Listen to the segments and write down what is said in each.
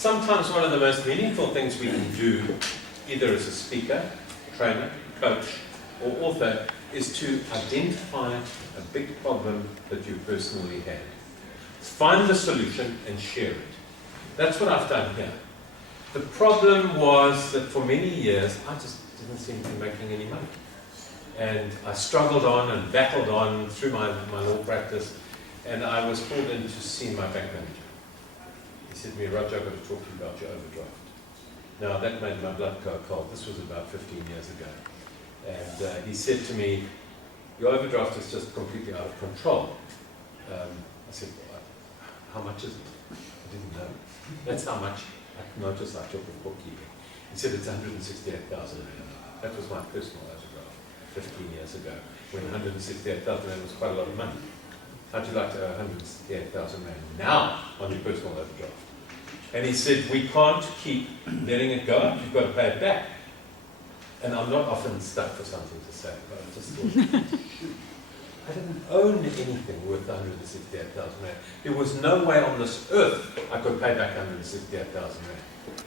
sometimes one of the most meaningful things we can do, either as a speaker, trainer, coach, or author, is to identify a big problem that you personally had. Find the solution and share it. That's what I've done here. The problem was that for many years, I just didn't seem to be making any money. And I struggled on and battled on through my law practice, and I was called in to see my bank manager. He said to me, Roger, I've got to talk to you about your overdraft. Now, that made my blood go cold. This was about 15 years ago. And he said to me, your overdraft is just completely out of control. I said, well, how much is it? I didn't know. That's how much. I noticed I took with bookkeeping. He said it's 168,000. That was my personal overdraft 15 years ago, when 168,000 was quite a lot of money. How'd you like to owe 168,000 rand now on your personal overdraft? And he said, we can't keep letting it go up. You've got to pay it back. And I'm not often stuck for something to say, but I just thought, shoot, I didn't own anything worth 168,000 rand. There was no way on this earth I could pay back 168,000 rand.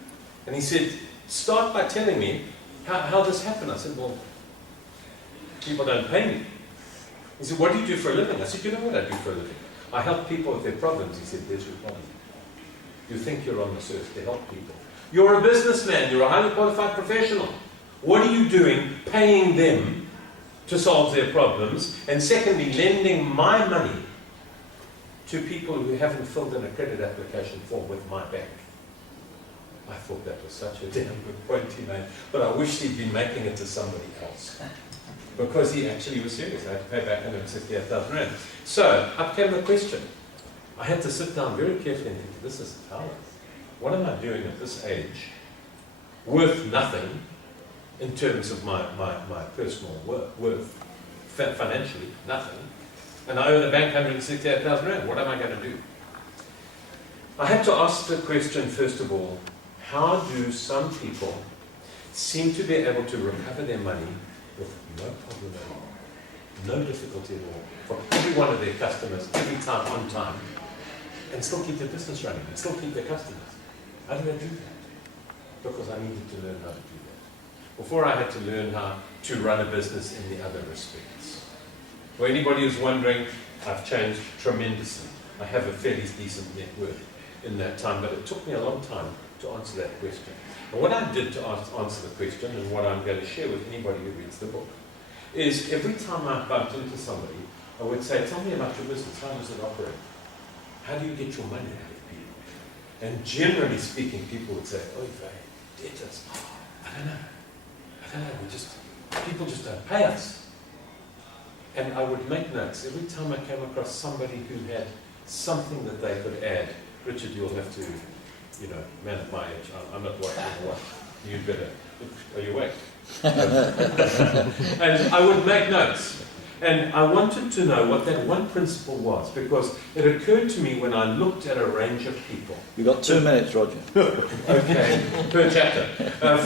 And he said, start by telling me how this happened. I said, well, people don't pay me. He said, what do you do for a living? I said, you know what I do for a living? I help people with their problems. He said, there's your problem. You think you're on this earth to help people. You're a businessman. You're a highly qualified professional. What are you doing paying them to solve their problems? And secondly, lending my money to people who haven't filled in a credit application form with my bank. I thought that was such a damn good point he made. But I wish he'd been making it to somebody else. Because he actually was serious. I had to pay back 168,000 rand. So, up came the question. I had to sit down very carefully and think, this is power. What am I doing at this age? Worth nothing in terms of my personal worth. Financially, nothing. And I owe the bank 168,000 rand. What am I going to do? I had to ask the question, first of all, how do some people seem to be able to recover their money with no problem at all, no difficulty at all, from every one of their customers, every time, on time, and still keep their business running, and still keep their customers? How do they do that? Because I needed to learn how to do that. Before I had to learn how to run a business in the other respects. For anybody who's wondering, I've changed tremendously. I have a fairly decent net worth in that time, but it took me a long time to answer that question. And what I did to answer the question, and what I'm going to share with anybody who reads the book, is every time I bumped into somebody, I would say, tell me about your business. How does it operate? How do you get your money out of people? And generally speaking, people would say, oh, debtors. I don't know. People just don't pay us. And I would make notes. Every time I came across somebody who had something that they could add, Richard, you'll have to, man at my age, I'm not watching what. You'd better. Are you awake? And I would make notes. And I wanted to know what that one principle was, because it occurred to me when I looked at a range of people. You've got 2 minutes, Roger. Okay, per chapter.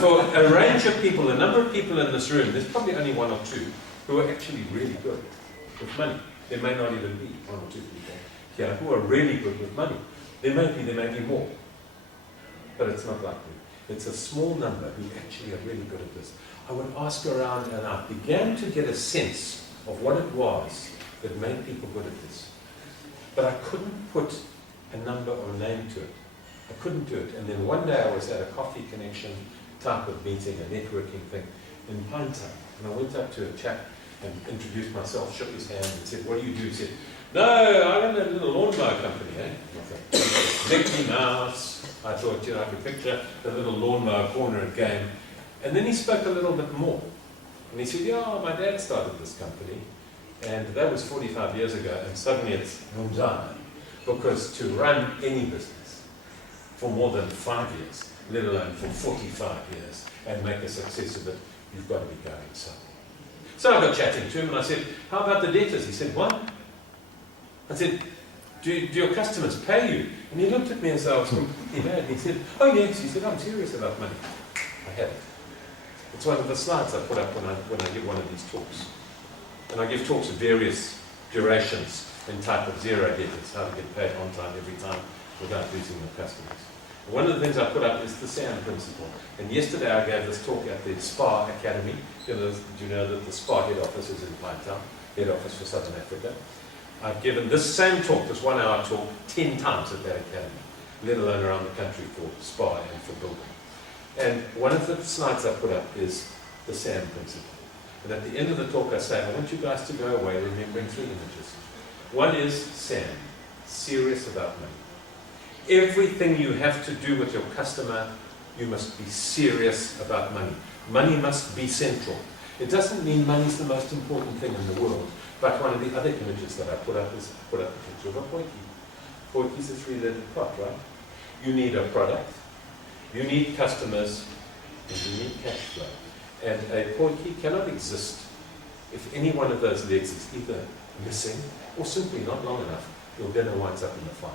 For a range of people, the number of people in this room, there's probably only 1 or 2 who are actually really good with money. There may not even be 1 or 2 people here who are really good with money. There may be more. But it's not likely. It's a small number who actually are really good at this. I would ask around, and I began to get a sense of what it was that made people good at this. But I couldn't put a number or a name to it. I couldn't do it. And then one day I was at a coffee connection type of meeting, a networking thing in Pinetown. And I went up to a chap and introduced myself, shook his hand and said, what do you do? He said, no, I run a little lawnmower company, eh? I thought, Mickey Mouse. I thought, I could picture the little lawnmower corner game. And then he spoke a little bit more. And he said, yeah, my dad started this company, and that was 45 years ago, and suddenly it's Mumzana. Because to run any business for more than 5 years, let alone for 45 years, and make a success of it, you've got to be going somewhere. So I got chatting to him, and I said, how about the debtors? He said, what? I said, do your customers pay you? And he looked at me as though I was completely mad, and he said, oh yes. He said, I'm serious about money. I have it. It's one of the slides I put up when I give one of these talks. And I give talks of various durations in type of 0 debtors, how to get paid on time every time without losing the customers. One of the things I put up is the SAM principle. And yesterday I gave this talk at the SPA Academy. Do you know that the SPA head office is in Pinetown, head office for Southern Africa? I've given this same talk, this 1 hour talk, 10 times at that academy, let alone around the country for SPA and for building. And one of the slides I put up is the SAM principle. And at the end of the talk I say, I want you guys to go away remembering 3 images. One is SAM, serious about money. Everything you have to do with your customer, you must be serious about money. Money must be central. It doesn't mean money is the most important thing in the world, but one of the other images that I put up is a picture of a potjie. Potjie is a 3-legged pot, right? You need a product, you need customers, and you need cash flow. And a potjie cannot exist if any one of those legs is either missing or simply not long enough. Your dinner winds up in the fire.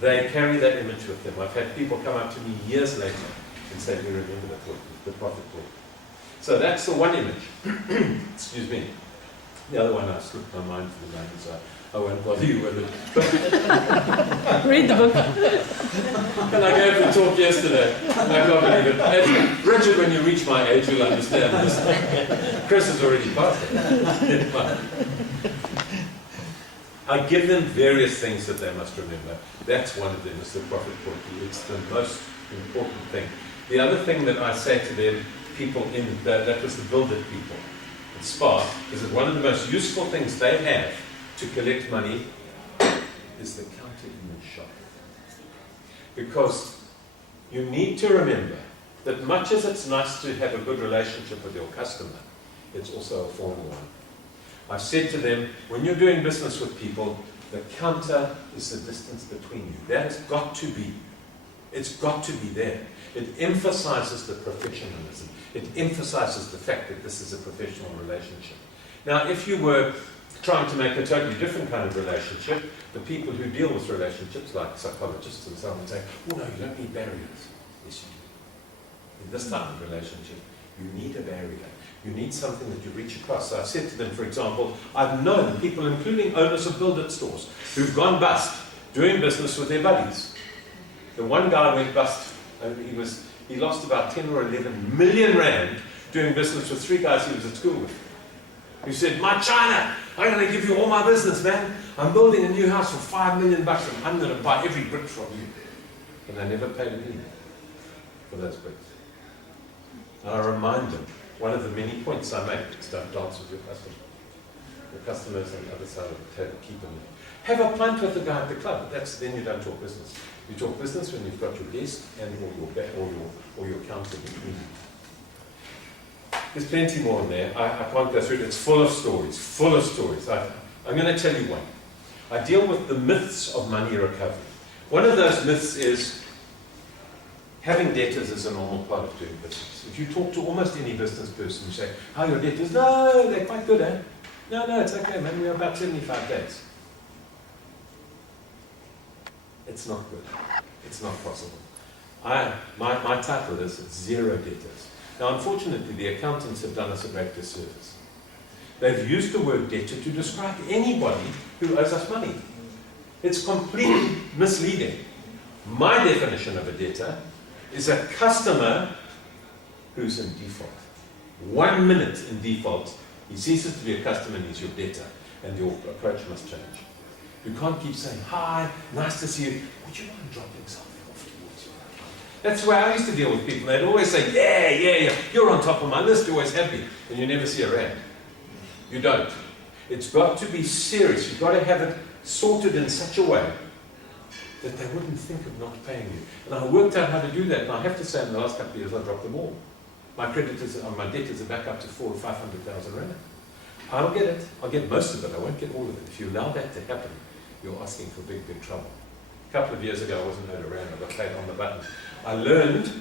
They carry that image with them. I've had people come up to me years later and say, we remember the prophet talk. So that's the one image. Excuse me. The other one I slipped my mind for the moment, so I won't bother you with it. Read the book. And I gave the talk yesterday. I can't believe it. Richard, when you reach my age, you'll understand this. Chris has already passed it. I give them various things that they must remember. That's one of them, is the prophet potjie. It's the most important thing. The other thing that I say to them, people that was the builder people at SPA, is that one of the most useful things they have to collect money is the counter image shop. Because you need to remember that much as it's nice to have a good relationship with your customer, it's also a formal one. I've said to them, when you're doing business with people, the counter is the distance between you. That's got to be. It's got to be there. It emphasizes the professionalism. It emphasizes the fact that this is a professional relationship. Now, if you were trying to make a totally different kind of relationship, the people who deal with relationships, like psychologists and so on, would say, oh no, you don't need barriers. Yes, you do. In this type of relationship, you need a barrier. You need something that you reach across. So I said to them, for example, I've known people, including owners of build-it stores, who've gone bust doing business with their buddies. The one guy went bust. He lost about 10 or 11 million rand doing business with 3 guys he was at school with. Who said, my China, I'm going to give you all my business, man. I'm building a new house for $5 million and I'm going to buy every brick from you. And they never paid a penny for those bricks. And I remind them, one of the many points I make is don't dance with your customer. The customers on the other side of the table, keep them there. Have a pint with the guy at the club. Then you don't talk business. You talk business when you've got your desk and or your counter between you. There's plenty more in there. I can't go through it. It's full of stories. Full of stories. I'm going to tell you one. I deal with the myths of money recovery. One of those myths is having debtors is a normal part of doing business. If you talk to almost any business person, you say, how are your debtors? No, they're quite good, eh? No, it's okay, man. We're about 75 days. It's not good. It's not possible. My title is Zero Debtors. Now, unfortunately, the accountants have done us a great disservice. They've used the word debtor to describe anybody who owes us money. It's completely misleading. My definition of a debtor is a customer who's in default. 1 minute in default, he ceases to be a customer and he's your debtor, and your approach must change. You can't keep saying, hi, nice to see you. Would you mind dropping something off towards your account? That's the way I used to deal with people. They'd always say, yeah, you're on top of my list, you're always happy. And you never see a rand. You don't. It's got to be serious. You've got to have it sorted in such a way that they wouldn't think of not paying you. And I worked out how to do that, and I have to say in the last couple of years I dropped them all. My creditors, my debtors are back up to 400,000 or 500,000 rand. I'll get it. I'll get most of it. I won't get all of it. If you allow that to happen, you're asking for big, big trouble. A couple of years ago, I wasn't owed a rand. I got paid on the button. I learned,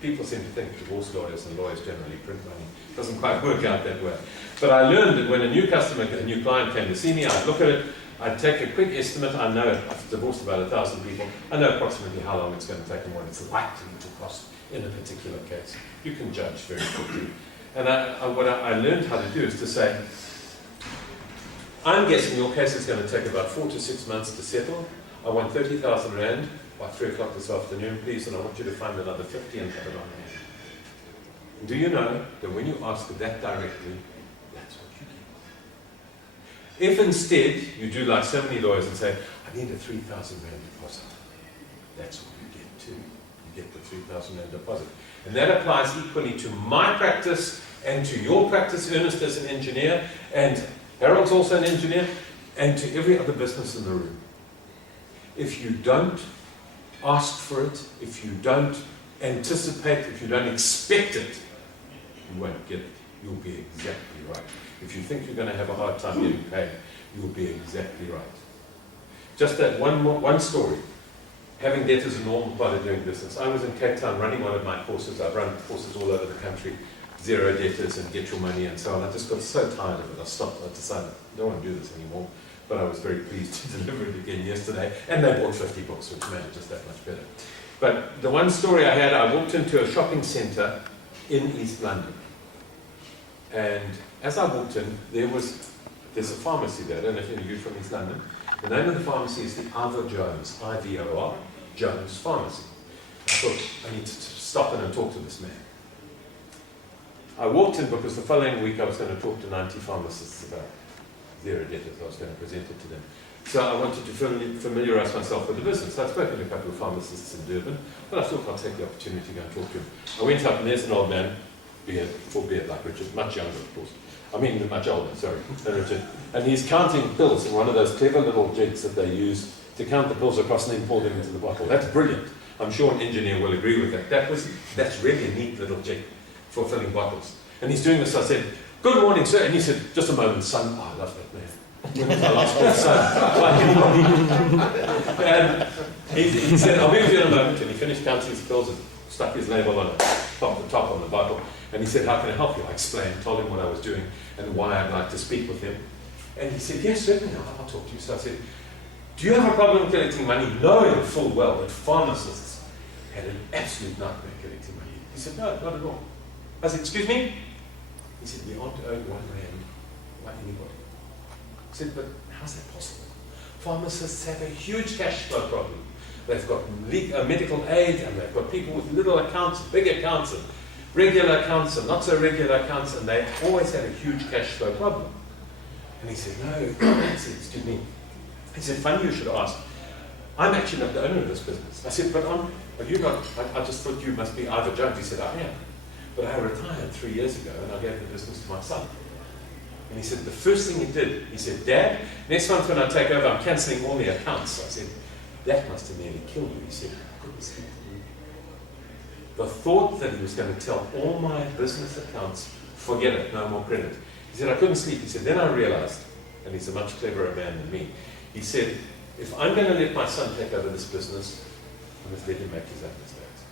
people seem to think divorce lawyers and lawyers generally print money. It doesn't quite work out that way. But I learned that when a new client came to see me, I'd look at it, I'd take a quick estimate. I know I've divorced about 1,000 people. I know approximately how long it's going to take and what it's likely to cost in a particular case. You can judge very quickly. And what I learned how to do is to say, I'm guessing your case is going to take about 4 to 6 months to settle. I want 30,000 Rand by 3 o'clock this afternoon, please, and I want you to find another 50 and have it on hand. Do you know that when you ask that directly, that's what you get? If instead you do like so many lawyers and say, I need a 3,000 Rand deposit, that's what you get too. You get the 3,000 Rand deposit. And that applies equally to my practice and to your practice, Ernest as an engineer, and Harold's also an engineer, and to every other business in the room. If you don't ask for it, if you don't anticipate, if you don't expect it, you won't get it. You'll be exactly right. If you think you're going to have a hard time getting paid, you'll be exactly right. Just that one story. Having debt is a normal part of doing business. I was in Cape Town running one of my courses. I've run courses all over the country, zero debtors and get your money and so on. I just got so tired of it. I stopped. I decided I don't want to do this anymore. But I was very pleased to deliver it again yesterday. And they bought 50 books, which made it just that much better. But the one story I had, I walked into a shopping centre in East London. And as I walked in, there's a pharmacy there. I don't know if any of you are from East London. The name of the pharmacy is the Ivor Jones, I-V-O-R, Jones Pharmacy. I thought, I need to stop in and talk to this man. I walked in because the following week I was going to talk to 90 pharmacists about zero debtors. I was going to present it to them. So I wanted to familiarise myself with the business. I'd spoken to a couple of pharmacists in Durban, but I thought I'd take the opportunity to go and talk to him. I went up and there's an old man, albeit like Richard, much younger of course. I mean much older, sorry, than Richard. And he's counting pills in one of those clever little jigs that they use to count the pills across and then pour them into the bottle. That's brilliant. I'm sure an engineer will agree with that. That's really a neat little jig for filling bottles. And he's doing this. I said, "Good morning, sir." And he said, "Just a moment, son." Oh, I love that man. When was my last call, son? And he said, "I'll be with you in a moment." And he finished counting his pills and stuck his label on it, the top on the bottle. And he said, "How can I help you?" I explained, told him what I was doing and why I'd like to speak with him. And he said, "Yes, certainly, I'll talk to you." So I said, "Do you have a problem collecting money?" Knowing full well that pharmacists had an absolute nightmare collecting money. He said, "No, not at all." I said, "Excuse me?" He said, "We aren't owed £1 by anybody." I said, "But how's that possible? Pharmacists have a huge cash flow problem. They've got medical aid, and they've got people with little accounts, big accounts, and regular accounts, and not so regular accounts, and they always had a huge cash flow problem." And he said, "No," I said, "Excuse me." He said, "Funny you should ask. I'm actually not the owner of this business." I said, "But are you not? I just thought you must be Ivor Jones." He said, "I am. But I retired 3 years ago and I gave the business to my son." And he said, the first thing he did, he said, "Dad, next month when I take over, I'm cancelling all the accounts." I said, "That must have nearly killed you." He said, "I couldn't sleep." The thought that he was going to tell all my business accounts, forget it, no more credit. He said, "I couldn't sleep." He said, "Then I realized," and he's a much cleverer man than me, he said, "If I'm going to let my son take over this business, I must let him make his own mistakes."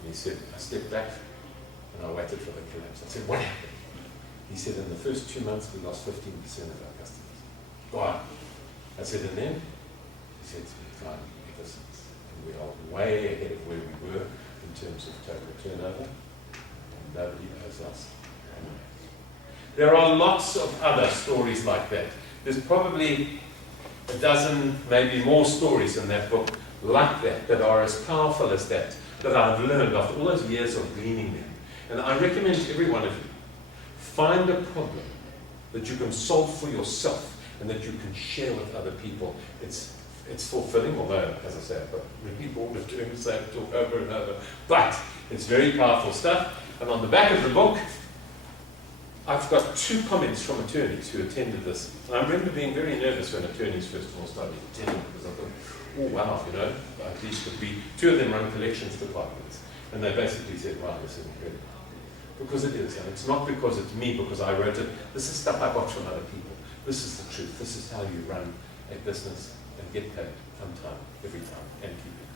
And he said, "I stepped back and I waited for the collapse." I said, "What happened?" He said, "In the first 2 months, we lost 15% of our customers." Wow. I said, "And then?" He said, "It's been fine ever since. And we are way ahead of where we were in terms of total turnover. And nobody owes us." There are lots of other stories like that. There's probably a dozen, maybe more stories in that book like that, that are as powerful as that I've learned after all those years of gleaning them. And I recommend to every one of you, find a problem that you can solve for yourself and that you can share with other people. It's fulfilling, although, as I say, I've got really bored of doing the same talk over and over. But it's very powerful stuff. And on the back of the book, I've got 2 comments from attorneys who attended this. I remember being very nervous when attorneys first of all started attending, because I thought, oh wow, these could be, 2 of them run collections departments. And they basically said, wow, this is incredible. Because it is, and it's not because it's me, because I wrote it. This is stuff I got from other people. This is the truth. This is how you run a business and get paid on time, every time, and keep it.